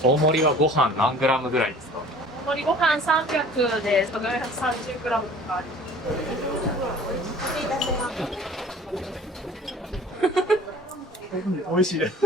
大盛りはご飯何グラムぐらいですか？大盛りご飯300で430グラムとかあり美味しいです。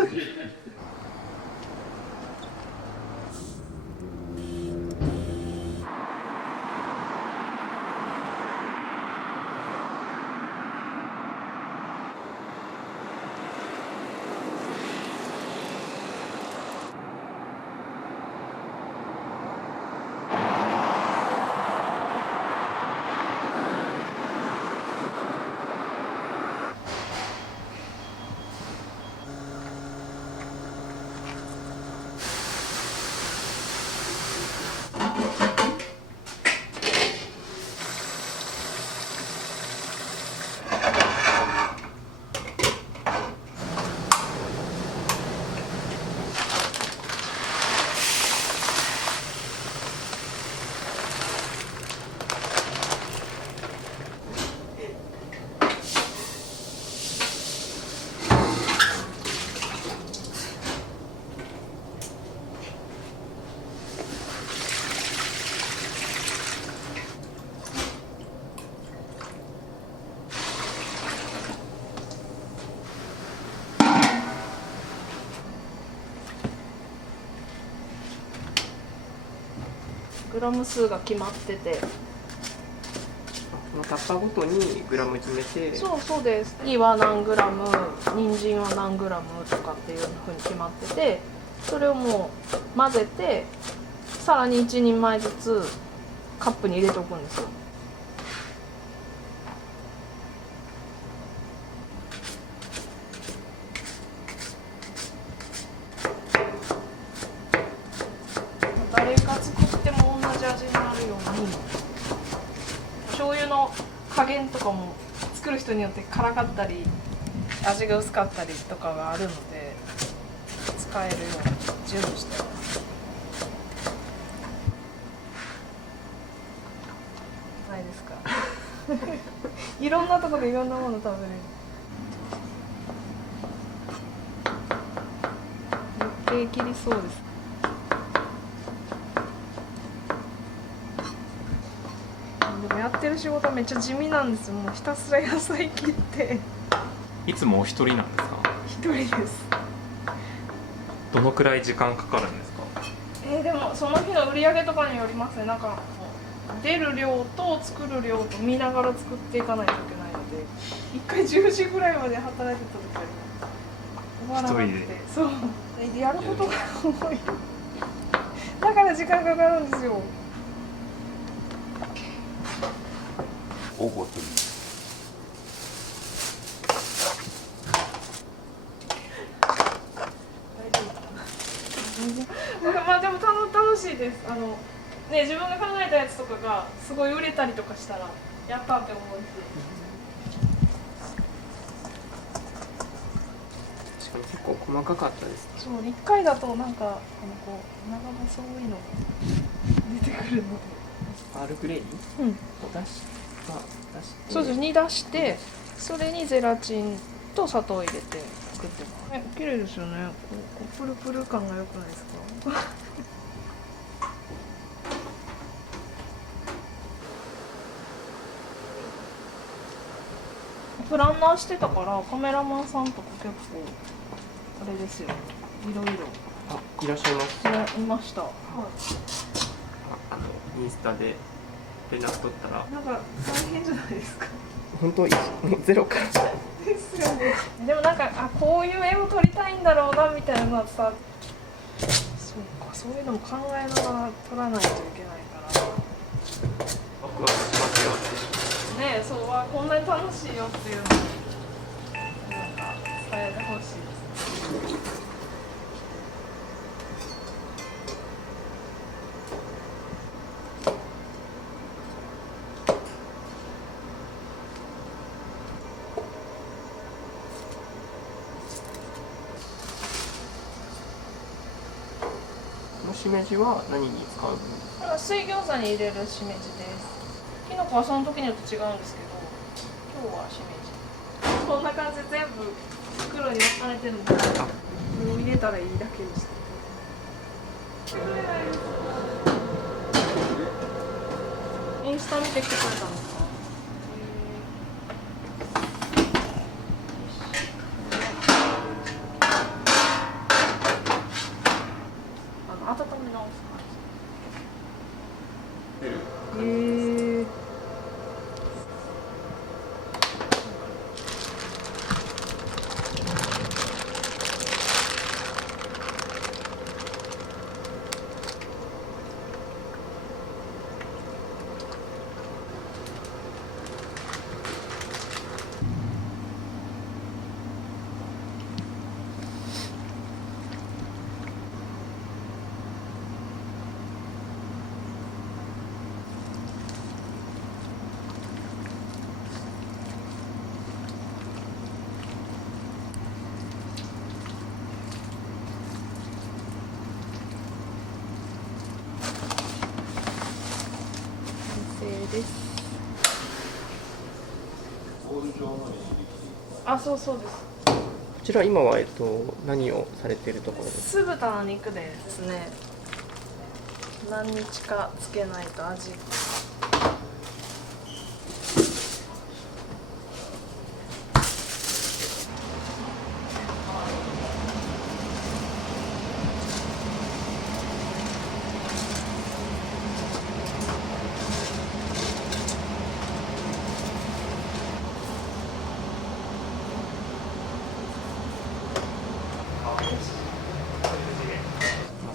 グラム数が決まってて、そのタッパーごとにグラム決めて。そうです。次は何グラム、人参は何グラムとかっていうふうに決まってて、それをもう混ぜて、さらに1人前ずつカップに入れておくんですよ。誰が作っても同じ味になるように、醤油の加減とかも作る人によって辛かったり味が薄かったりとかがあるので、使えるように準備してます。ないですか？いろんなところでいろんなもの食べれる。余計切りそうです。でもやってる仕事はめっちゃ地味なんですよ。もうひたすら野菜切って。いつもお一人なんですか？一人です。どのくらい時間かかるんですか？でもその日の売り上げとかによりますね。なんか出る量と作る量と見ながら作っていかないといけないので、一回10時ぐらいまで働いてた時あります。終わらなくて。そうでやることが多い。だから時間かかるんですよ。おごとに。まあでも楽しいです。ね、自分が考えたやつとかがすごい売れたりとかしたらやったって思うし。しかも結構細かかったです。そう1回だとなんかこう長細いのが出てくるので。アールグレイを出して。そうです。煮出してそれにゼラチンと砂糖を入れて作ってます。綺麗ですよね。こうプルプル感が良くないですか？プランナーしてたからカメラマンさんとか結構あれですよ。いろいろ。あ、いらっしゃいます。いました。はい。インスタで連絡取ったら。なんか大変じゃないですか。本当もうゼロから。ですよね。でもなんかこういう絵を撮りたいんだろうなみたいなのはさ、そうか、そういうのも考えながら撮らないといけないから。ワクワクしますよって。ねえ、そうはこんなに楽しいよっていうのをなんか伝えてほしいです。しめじは何に使うの？これは水餃子に入れるしめじです。きのこはその時によって違うんですけど、今日はしめじ。こんな感じで全部袋に分かれてるので、これを入れたらいいだけにして。インスタ見てきてくれたんですか？温め直す感じ。です。あ、そうです。こちら今は何をされているところですか？酢豚の肉ですね。何日かつけないと味。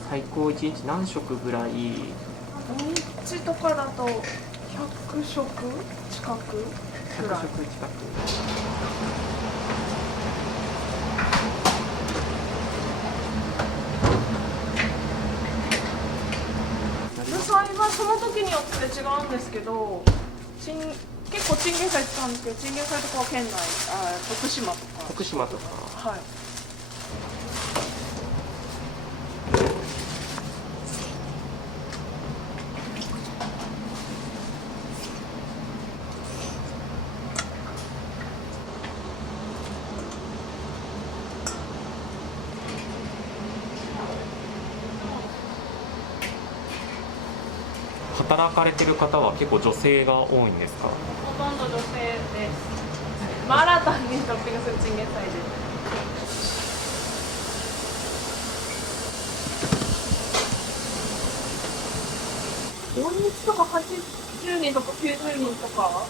最高1日何食ぐらい？土日とかだと100食近くぐらい。100食近く。野菜はその時によって違うんですけど、結構チンゲン菜使うんですけど、チンゲン菜とかは県内、徳島とか。徳島とか。はい。働かれてる方は結構女性が多いんですか？ほとんど女性です。まあ、新たにトッピングするチンゲン菜です。40人とか80人とか90人とか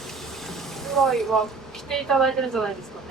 ぐらいは来ていただいてるんじゃないですかね。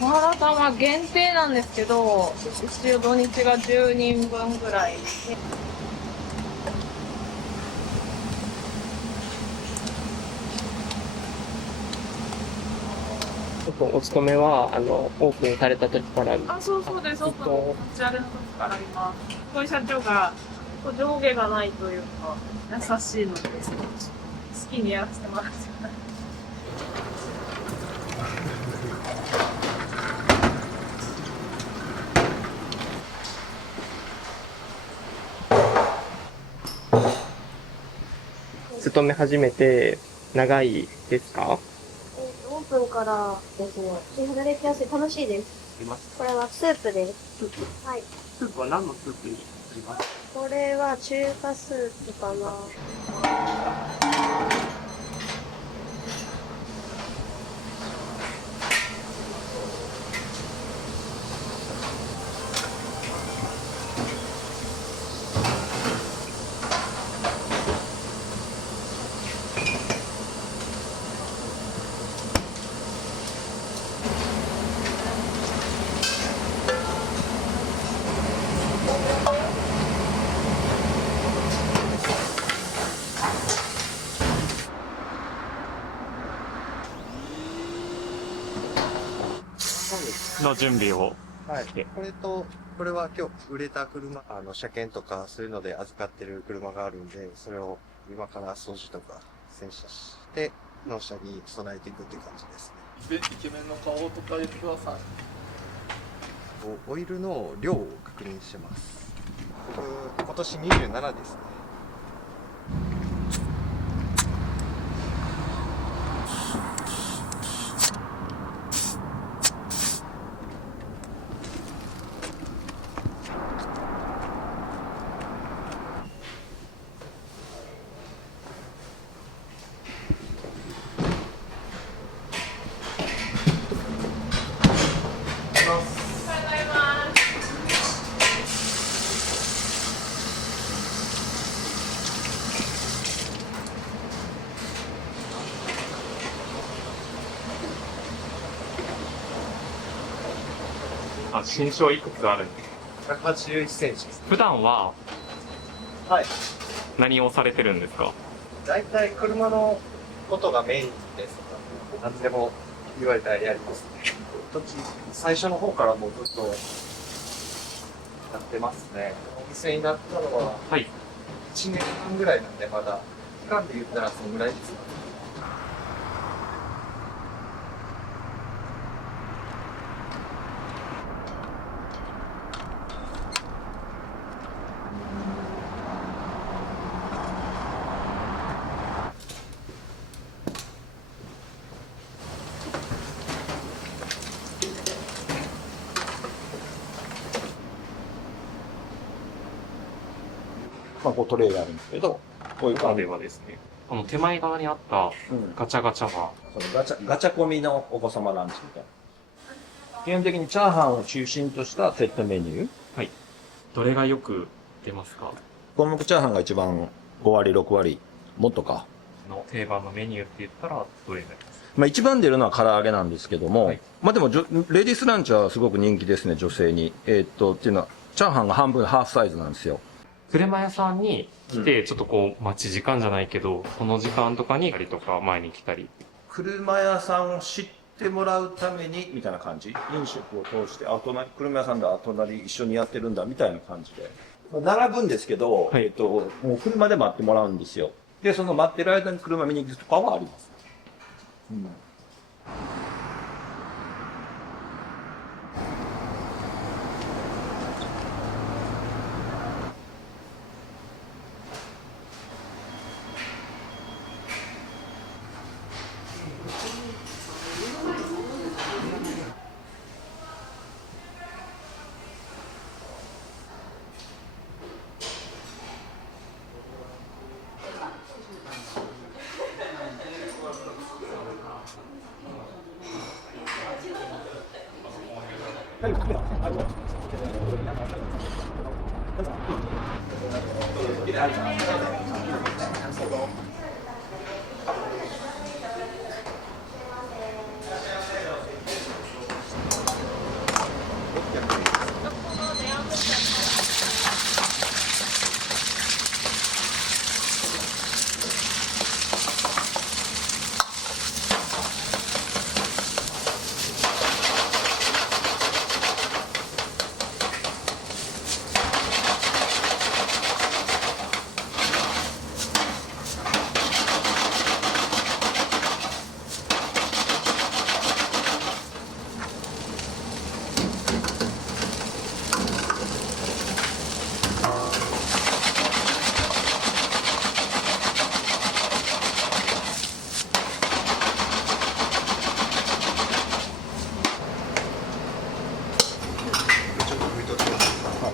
小原さんは限定なんですけど、一応土日が10人分ぐらい。お勤めはオープンされた時からあ、そうです。オープン立ち上げの時から今、こういう社長が上下がないというか優しいので、好きにやらせてもらってます。勤め始めて長いですか？オープンからですね、働きやすい、楽しいです。これはスープです。スープ。はい。スープは何のスープになります？これは中華スープかな。の準備をはいして。これと、これは今日売れた車、車検とかそういうので預かってる車があるんで、それを今から掃除とか洗車して、納車に備えていくって感じですね。イケメンの顔とか言ってください。オイルの量を確認してます。僕、今年27ですね。あ、身長いくつあるんですか？ 181センチですね。普段ははい。何をされてるんですか？大体車のことがメインですとか、何でも言われたらやりますね。最初の方からもうずっとやってますね。お店になったのははい。 1年半ぐらいなんで、まだ期間で言ったらそのぐらいですね。まあ、こうトレイがあるんですけど、こういう今で感じはですね、この手前側にあったガチャガチャは、そのガチャ込みのお子様ランチみたいな。基本的にチャーハンを中心としたセットメニュー。はい。どれがよく出ますか？五目チャーハンが一番5割、6割、もっとか。の定番のメニューって言ったらどれになりますか？まあ一番出るのは唐揚げなんですけども、はいまあでもレディースランチはすごく人気ですね、女性に。っていうのは、チャーハンが半分ハーフサイズなんですよ。車屋さんに来て、ちょっとこう、待ち時間じゃないけど、この時間とかに来たりとか、前に来たり。車屋さんを知ってもらうために、みたいな感じ。飲食を通して、車屋さんだ、隣一緒にやってるんだ、みたいな感じで。まあ並ぶんですけど、はいもう車で待ってもらうんですよ。で、その待ってる間に車見に行くとかはあります。うんちょっと拭いとってください。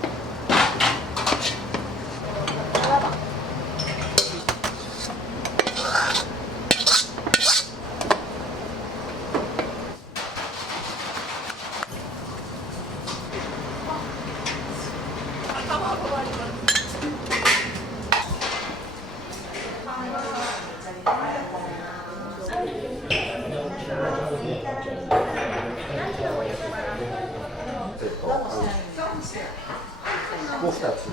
もう2つ。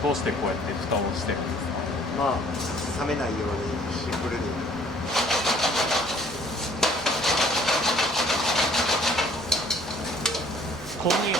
どうしてこうやって蓋をしてるんですか？まあ冷めないようにシンプルに。購入。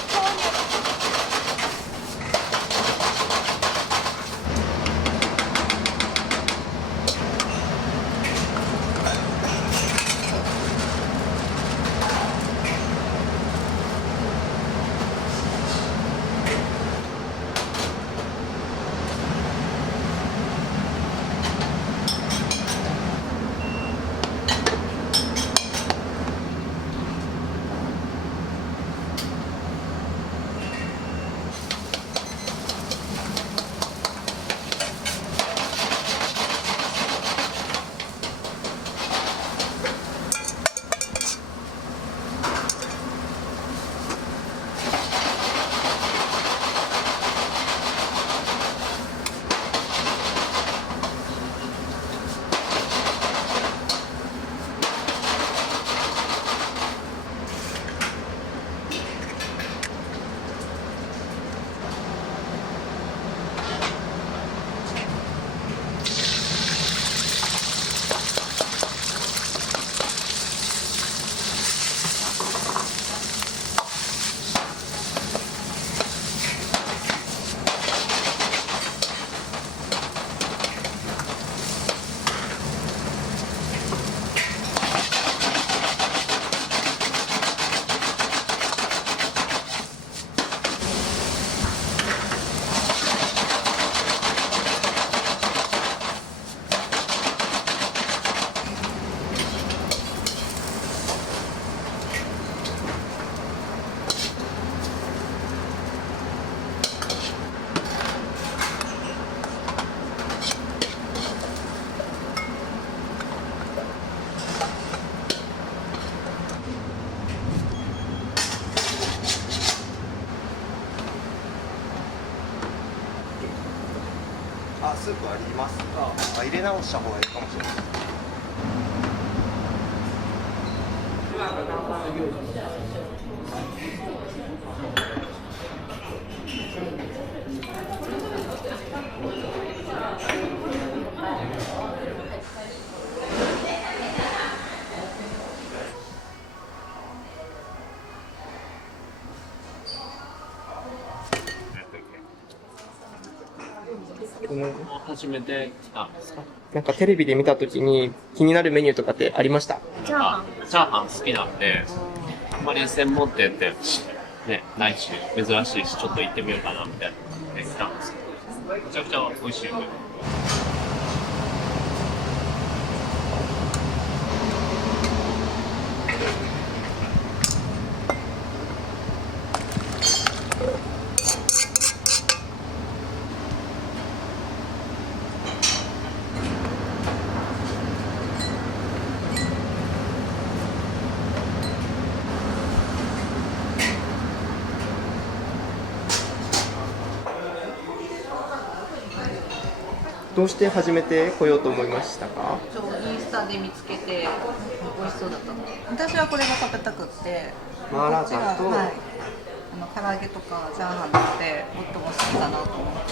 あ、スープありますか？あ、入れ直した方がいいかもしれない。初めて来たんですか？なんかテレビで見たときに気になるメニューとかってありました？チャーハン好きなんで、あんまり専門店ってね、ないし、珍しいし、ちょっと行ってみようかなみたいな感じで来たんですけど、めちゃくちゃ美味しい。どうして始めてこようと思いましたか？インスタで見つけて美味しそうだったので、私はこれが食べたくってマーラータンと、こっちがはい、唐揚げとかチャーハンとかで夫も好きだなと思って。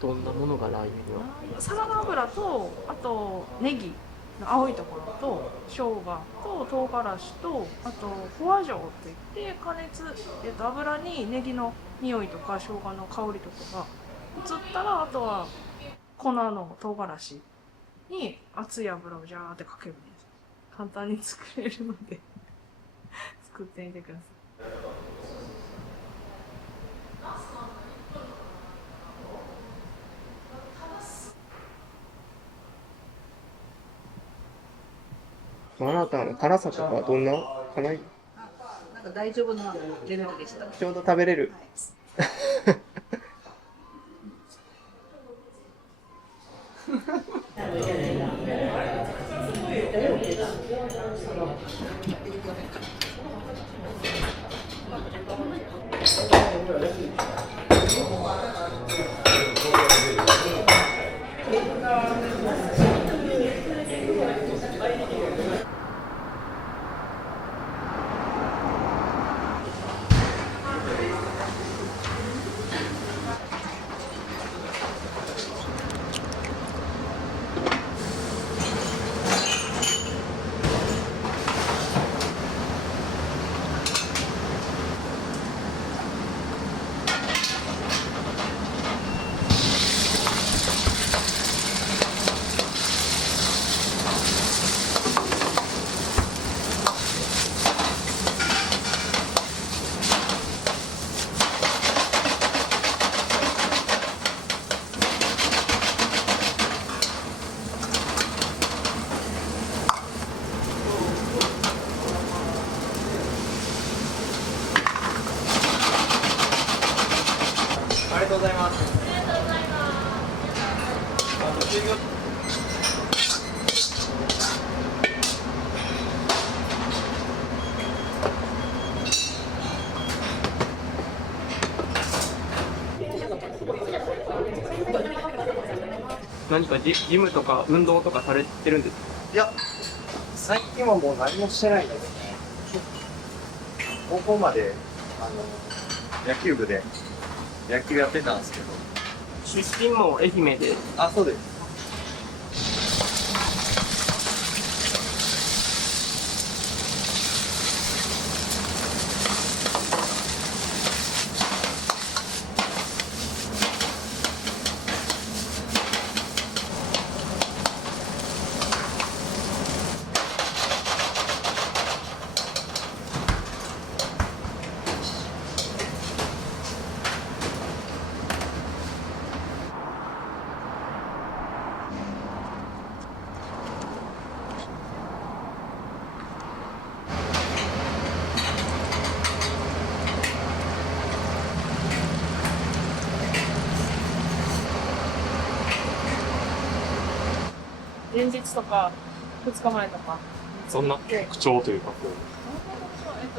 どんなものがラー油には？サラダ油と、あとネギの青いところと生姜と唐辛子と、あとホアジャオっていって加熱、油にネギの匂いとか生姜の香りとかが移ったら、あとは粉の唐辛子に熱い油をジャーってかけるんです。簡単に作れるので作ってみてください。マーラータンの辛さとかはどんなかなりなんか大丈夫なレベルでした。ちょうど食べれる。何かジムとか運動とかされてるんですか？いや、最近はもう何もしてないですね。高校まで、野球部で野球やってたんですけど。出身も愛媛で。あ、そうです。前日とか2日前とか。そんな特徴というか、こ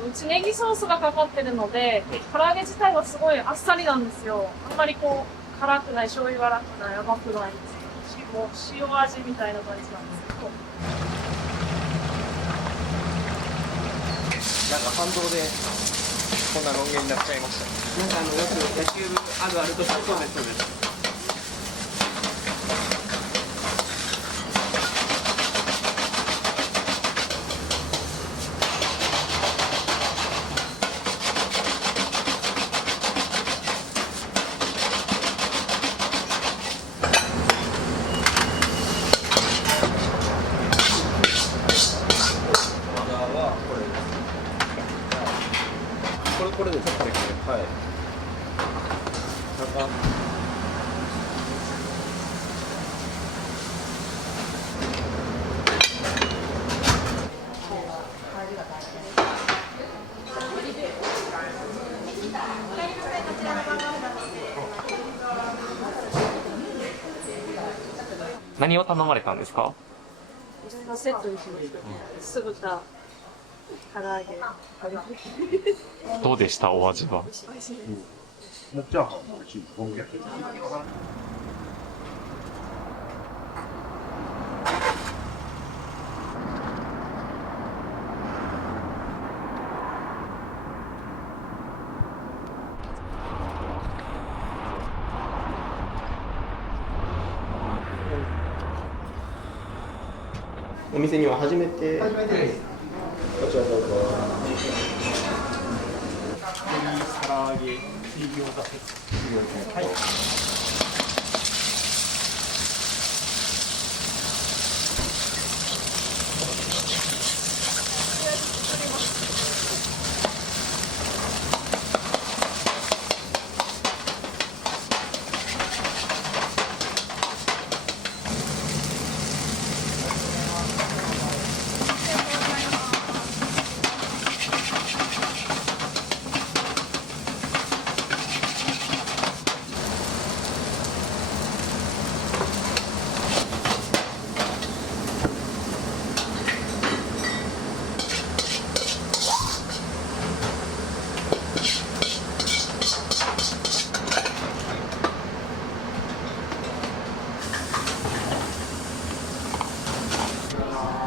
うちネギソースがかかってるので、唐揚げ自体はすごいあっさりなんですよ。あんまりこう、辛くない、醤油辛くない、甘くないんですけど、塩味みたいな感じなんですけど。なんか反動で、こんなロン毛になっちゃいました。なんかよく野球部あるあるとしてそうです、そうです。これでちょっとだけ、はい。何を頼まれたんですか？セットにしました。酢豚、唐揚げ。どうでしたお味は？もっちゃんは美味しい。お店には初めて。こちらどうぞ。唐揚げ、水餃子セット。はい。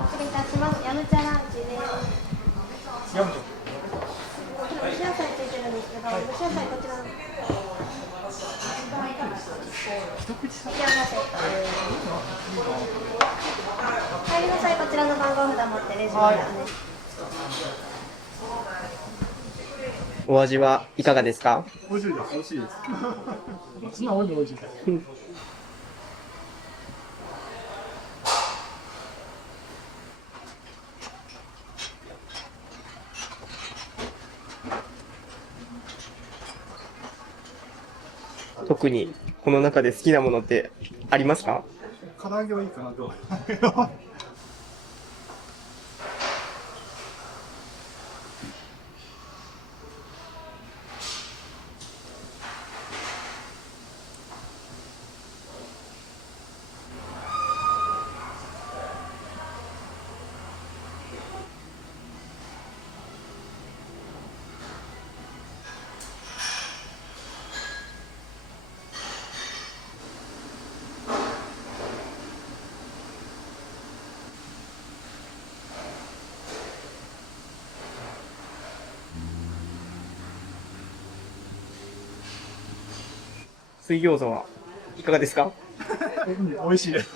失礼いたします。ヤムチャランチです。ヤムチ蒸し野菜ついてるんですけど、蒸し野菜こちらの。一口セットです。帰りの際こちらの番号札持ってレジまでお願いします。お味はいかがですか？美味しいです。美味しいです。素直に美味しいです。特にこの中で好きなものってありますか？唐揚げはいいかなと。水餃子はいかがですか？美味しいです。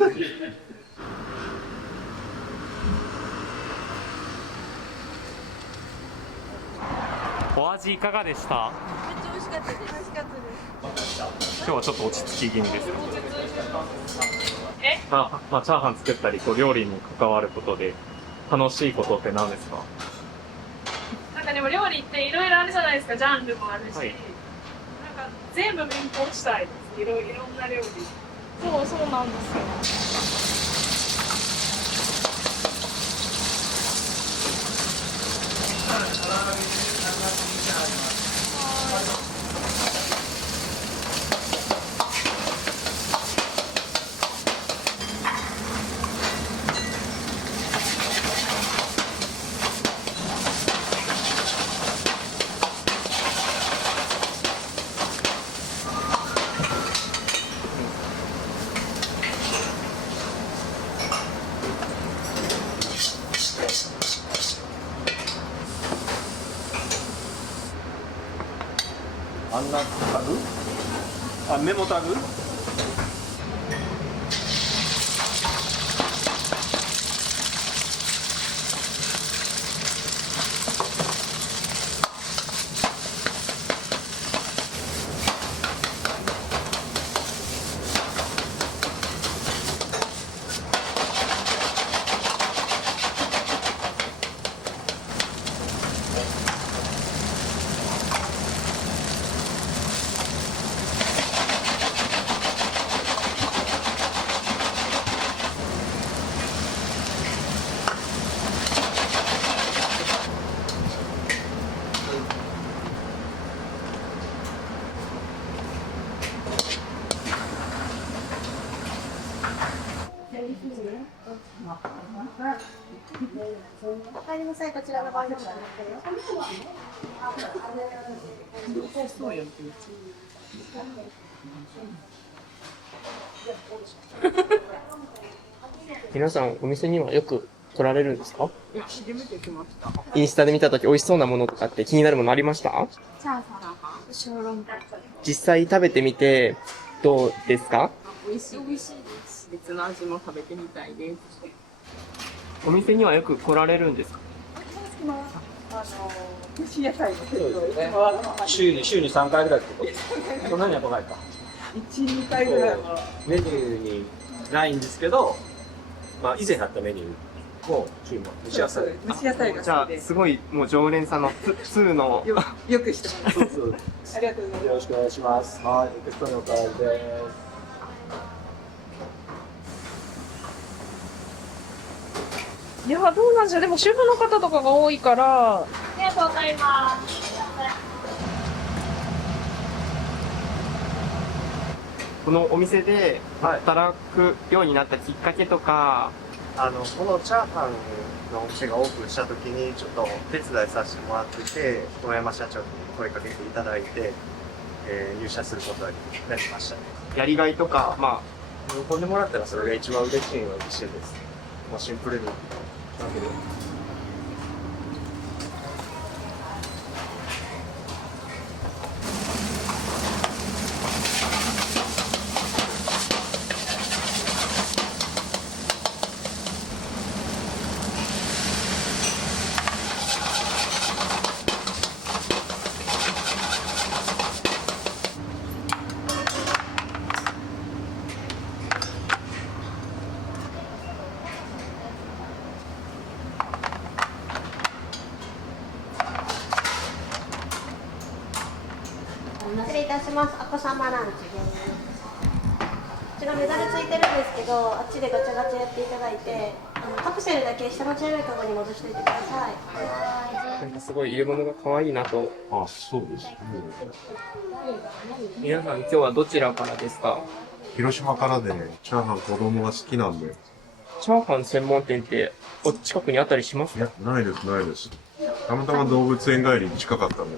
お味いかがでした？めっちゃ美味しかったです。美味しかったです。今日はちょっと落ち着き気味ですか？まあ、チャーハン作ったり、料理に関わることで楽しいことって何ですか？なんかでも料理っていろいろあるじゃないですか、ジャンルもあるし、はい、なんか全部勉強したいです。いろんな料理。そうなんですよ。あんなタグ？あ、メモタグ？お帰りなさい、こちらの番号です。皆さん、お店にはよく来られるんですか？初めて来ました。インスタで見たとき美味しそうなものとかって気になるものありました？チャーハン、小籠包。実際食べてみてどうですか？美味しいです。別の味も食べてみたいです。お店にはよく来られるんですか？蒸し野菜のそうですね。週に3回ぐらいってこと。そんなには来ないか。1、2回ぐらいは。メニューにないんですけど、まあ以前あったメニューを注文、蒸し野菜。蒸し野菜がじゃあ、好きですごいもう常連さんの2の。よくしてます。そうありがとうございます。よろしくお願いします。はい、お客様のおかわりです。いや、どうなんでしょう。でも主婦の方とかが多いから。ありがとうございます。このお店で働くようになったきっかけとか、このチャーハンのお店がオープンした時にちょっと手伝いさせてもらってて、遠山社長に声かけていただいて、入社することになりましたね。やりがいとか、ま喜んでもらったらそれが一番嬉しいのが一緒です。もうシンプルに。失礼いたします。お子様ランチです。こちらメダルついてるんですけど、あっちでガチャガチャやっていただいて、カプセルだけ下の茶色いカゴに戻しておいてください。なんかすごい入れ物が可愛いなと。あ、そうです。皆さん今日はどちらからですか？広島からで、チャーハン子供が好きなんで。チャーハン専門店ってお近くにあったりしますか？いや、ないです、ないです。たまたま動物園帰りに近かったんで。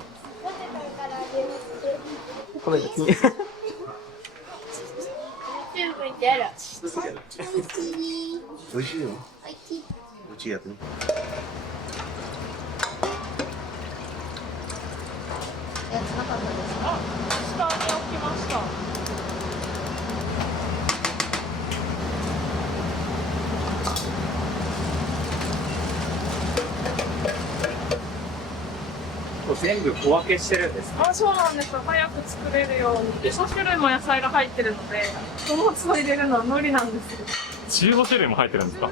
この間に美味しいよ。うちやってみ。下に置きました。全部小分けしてるんですか？あ、そうなんですよ。早く作れるように。で、5種類も野菜が入ってるので、その都度入れるのは無理なんですよ。15種類も入ってるんですか？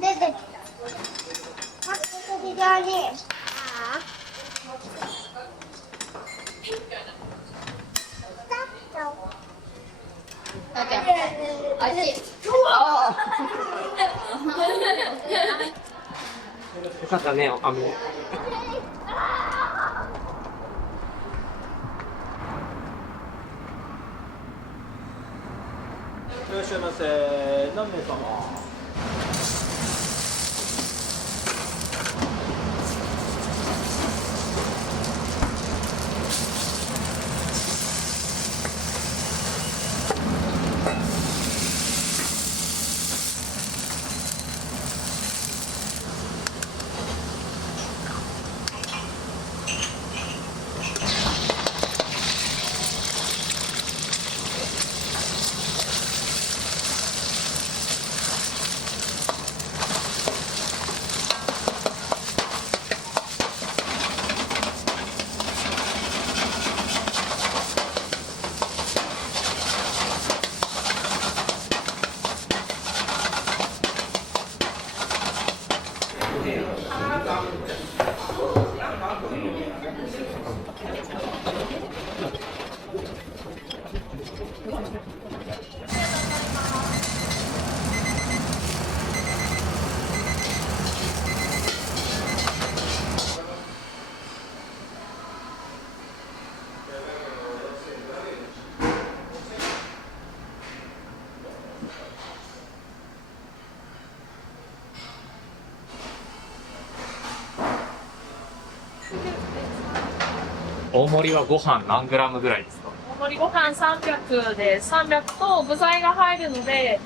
出てきた。あ、非常に。よかったね、雨。いらっしゃいませ。何名様？大盛りはご飯何グラムぐらいですか？大盛りご飯300で、300と具材が入るので、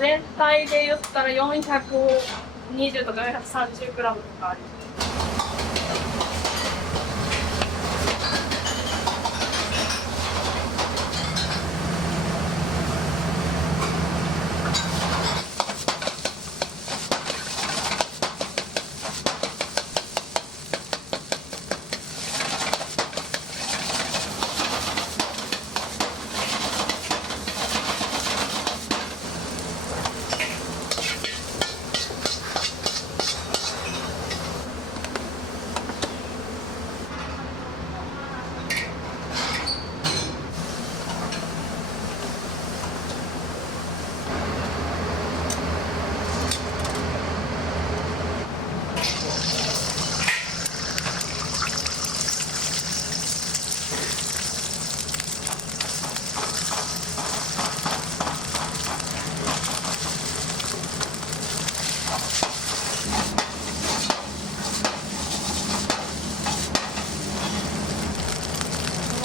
全体で言ったら420とか430グラムとかあります。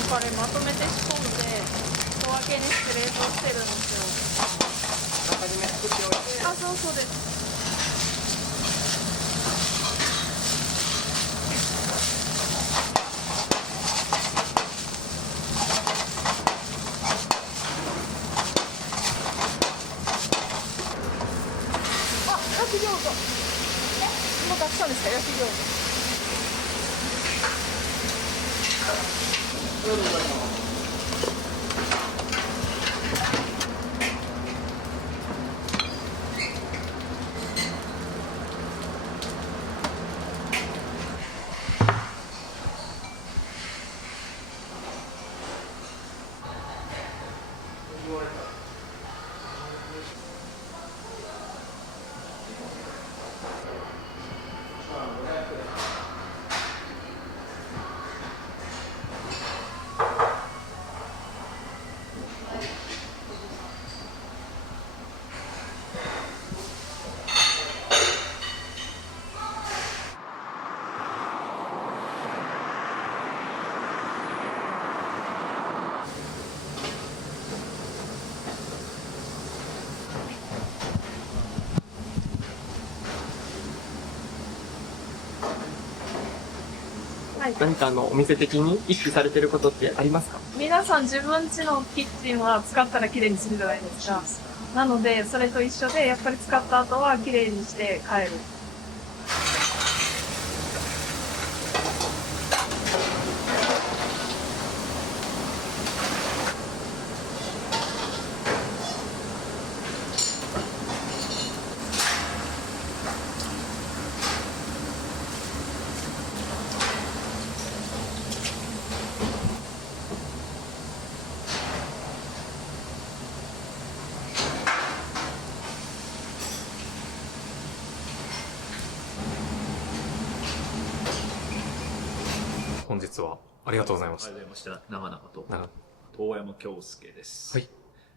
これまとめて仕込んで小分けにして冷凍してるんですよ。中締め作っておいて。あ、そうです。あ、焼き餃子。今買ったんですか、焼き餃子。ありがとうございます。はい。何かお店的に意識されてることってありますか？皆さん自分家のキッチンは使ったら綺麗にするじゃないですか。なので、それと一緒で、やっぱり使った後は綺麗にして帰る。本日はありがとうございました。ありがとうございました。長々と。長々遠山京介です。はい。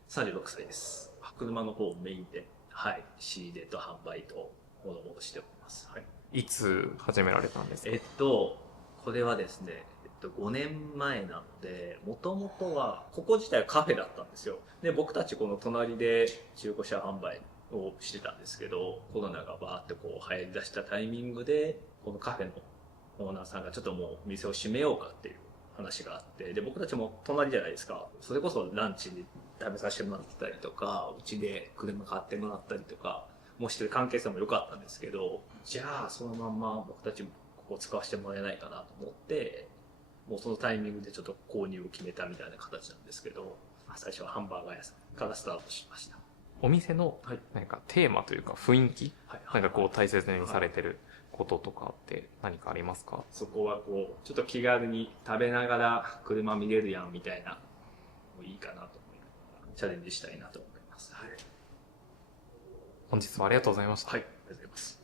36歳です。車の方をメインで、はい、仕入れと販売と物をしております。はい。いつ始められたんですか？これはですね、5年前なので、もともとは、ここ自体はカフェだったんですよ。で、僕たちこの隣で中古車販売をしてたんですけど、コロナがバーってこう流行り出したタイミングで、このカフェのオーナーさんがちょっともう店を閉めようかっていう話があって、で、僕たちも隣じゃないですか。それこそランチで食べさせてもらったりとか、うちで車買ってもらったりとか、もしてる関係性も良かったんですけど、じゃあそのまんま僕たちもここを使わせてもらえないかなと思って、もうそのタイミングでちょっと購入を決めたみたいな形なんですけど、最初はハンバーガー屋さんからスタートしました。お店のなんかテーマというか雰囲気、なんかこう大切にされてることとかって何かありますか？そこはこう、ちょっと気軽に食べながら車見れるやんみたいな、もういいかなと思いながらチャレンジしたいなと思います。はい。本日はありがとうございました。はい、ありがとうございます。